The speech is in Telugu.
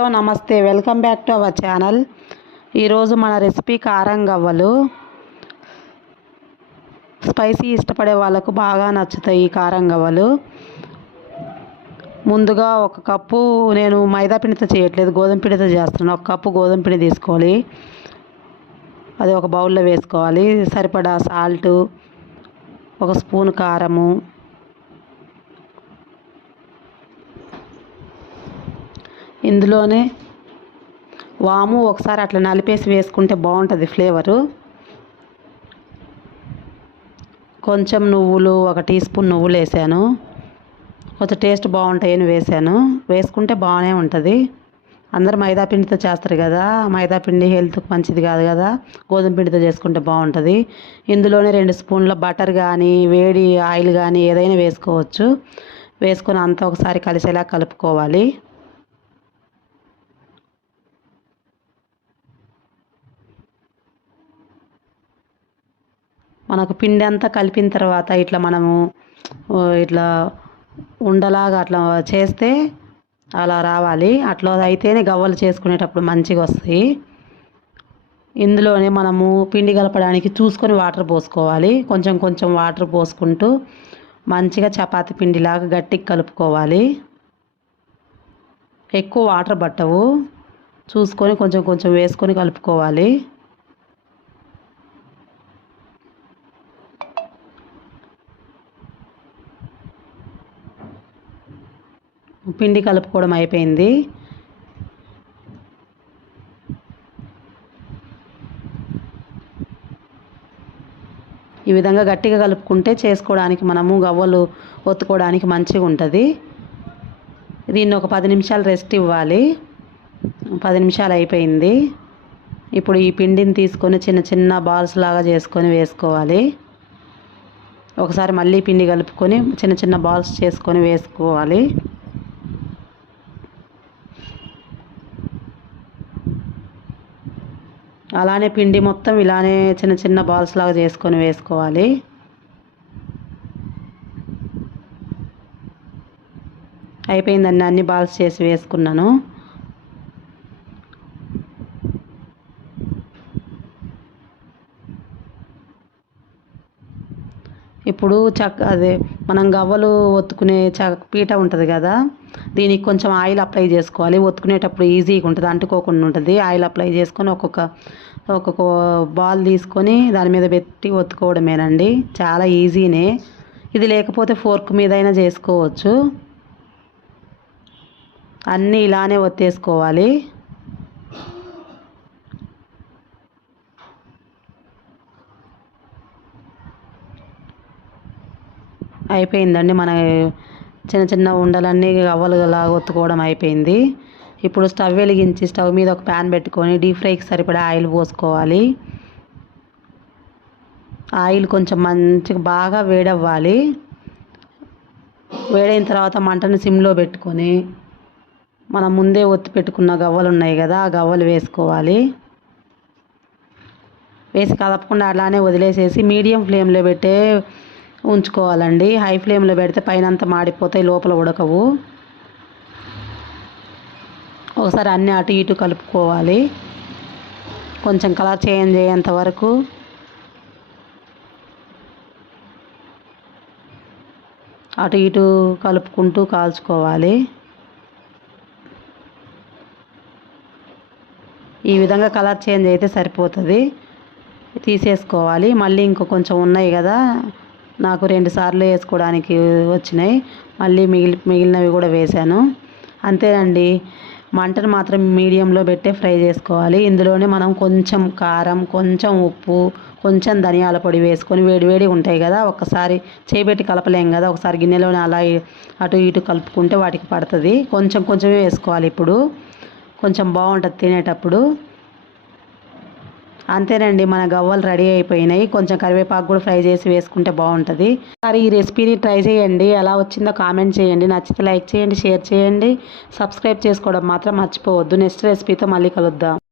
హలో నమస్తే, welcome back to our channel. ఈరోజు మన రెసిపీ కారం గవ్వలు. స్పైసీ ఇష్టపడే వాళ్ళకు బాగా నచ్చుతాయి ఈ కారం గవ్వలు. ముందుగా ఒక కప్పు, నేను మైదా పిండితో చేయట్లేదు, గోధుమ పిండితో చేస్తున్నాను. ఒక కప్పు గోధుమ పిండి తీసుకోవాలి, అది ఒక బౌల్లో వేసుకోవాలి. సరిపడా సాల్టు, ఒక స్పూన్ కారము, ఇందులోనే వాము ఒకసారి అట్లా నలిపేసి వేసుకుంటే బాగుంటుంది ఫ్లేవరు. కొంచెం నువ్వులు, ఒక టీ స్పూన్ నువ్వులు వేసాను, కొంచెం టేస్ట్ బాగుంటాయని వేసాను. వేసుకుంటే బాగానే ఉంటుంది. అందరూ మైదా పిండితో చేస్తారు కదా, మైదా పిండి హెల్త్కి మంచిది కాదు కదా, గోధుమ పిండితో చేసుకుంటే బాగుంటుంది. ఇందులోనే 2 స్పూన్ల బటర్ కానీ వేడి ఆయిల్ కానీ ఏదైనా వేసుకోవచ్చు. వేసుకొని అంతా ఒకసారి కలిసేలా కలుపుకోవాలి. మనకు పిండి అంతా కలిపిన తర్వాత ఇట్లా మనము ఇట్లా ఉండలాగా అట్లా చేస్తే అలా రావాలి. అట్లా అయితేనే గవ్వలు చేసుకునేటప్పుడు మంచిగా వస్తాయి. ఇందులోనే మనము పిండి కలపడానికి చూసుకొని వాటర్ పోసుకోవాలి. కొంచెం కొంచెం వాటర్ పోసుకుంటూ మంచిగా చపాతీ పిండిలాగా గట్టిగా కలుపుకోవాలి. ఎక్కువ వాటర్ పట్టవు, చూసుకొని కొంచెం కొంచెం వేసుకొని కలుపుకోవాలి. పిండి కలుపుకోవడం అయిపోయింది. ఈ విధంగా గట్టిగా కలుపుకుంటే చేసుకోవడానికి మనము గవ్వలు ఒత్తుకోవడానికి మంచిగా ఉంటుంది. దీన్ని ఒక 10 నిమిషాలు రెస్ట్ ఇవ్వాలి. 10 నిమిషాలు అయిపోయింది. ఇప్పుడు ఈ పిండిని తీసుకొని చిన్న చిన్న బాల్స్ లాగా చేసుకొని వేసుకోవాలి. ఒకసారి మళ్ళీ పిండి కలుపుకొని చిన్న చిన్న బాల్స్ చేసుకొని వేసుకోవాలి. అలానే పిండి మొత్తం ఇలానే చిన్న చిన్న బాల్స్ లాగా చేసుకొని వేసుకోవాలి. అయిపోయిందండి, అన్ని బాల్స్ చేసి వేసుకున్నాను. ఇప్పుడు అదే మనం గవ్వలు ఒత్తుకునే పీట ఉంటుంది కదా, దీనికి కొంచెం ఆయిల్ అప్లై చేసుకోవాలి. ఒత్తుకునేటప్పుడు ఈజీగా ఉంటుంది, అంటుకోకుండా ఉంటుంది. ఆయిల్ అప్లై చేసుకొని ఒక్కొక్క బాల్ తీసుకొని దాని మీద పెట్టి ఒత్తుకోవడమేనండి. చాలా ఈజీనే. ఇది లేకపోతే ఫోర్క్ మీద అయినా చేసుకోవచ్చు. అన్నీ ఇలానే ఒత్తేసుకోవాలి. అయిపోయిందండి, మన చిన్న చిన్న ఉండలన్నీ గవ్వలులా ఒత్తుకోవడం అయిపోయింది. ఇప్పుడు స్టవ్ వెలిగించి స్టవ్ మీద ఒక ప్యాన్ పెట్టుకొని డీప్ ఫ్రైకి సరిపడా ఆయిల్ పోసుకోవాలి. ఆయిల్ కొంచెం మంచిగా బాగా వేడవ్వాలి. వేడైన తర్వాత మంటను సిమ్లో పెట్టుకొని మనం ముందే ఒత్తి పెట్టుకున్న గవ్వలు ఉన్నాయి కదా, ఆ గవ్వలు వేసుకోవాలి. వేసి కలపకుండా అలానే వదిలేసేసి మీడియం ఫ్లేమ్లో ఉంచుకోవాలండి. హై ఫ్లేమ్లో పెడితే పైన అంతా మాడిపోతాయి, లోపల ఉడకవు. ఒకసారి అన్నీ అటు ఇటు కలుపుకోవాలి. కొంచెం కలర్ చేంజ్ అయ్యేంత వరకు అటు ఇటు కలుపుకుంటూ కాల్చుకోవాలి. ఈ విధంగా కలర్ చేంజ్ అయితే సరిపోతుంది, తీసేసుకోవాలి. మళ్ళీ కొంచెం ఉన్నాయి కదా, నాకు 2 సార్లు వేసుకోవడానికి వచ్చినాయి. మళ్ళీ మిగిలినవి కూడా వేసాను. అంతేనండి, మంటను మాత్రం మీడియంలో పెట్టే ఫ్రై చేసుకోవాలి. ఇందులోనే మనం కొంచెం కారం, కొంచెం ఉప్పు, కొంచెం ధనియాల పొడి వేసుకొని వేడివేడి ఉంటాయి కదా, ఒక్కసారి చేయబెట్టి కలపలేం కదా, ఒకసారి గిన్నెలోనే అలా అటు ఇటు కలుపుకుంటే వాటికి పడుతుంది. కొంచెం కొంచెమే వేసుకోవాలి. ఇప్పుడు కొంచెం బాగుంటుంది తినేటప్పుడు. అంతేనండి, మన గవ్వలు రెడీ అయిపోయినాయి. కొంచెం కరివేపాకు కూడా ఫ్రై చేసి వేసుకుంటే బాగుంటుంది. మరి ఈ రెసిపీని ట్రై చేయండి, ఎలా వచ్చిందో కామెంట్ చేయండి. నచ్చితే లైక్ చేయండి, షేర్ చేయండి, సబ్స్క్రైబ్ చేసుకోవడం మాత్రం మర్చిపోవద్దు. నెక్స్ట్ రెసిపీతో మళ్ళీ కలుద్దాం.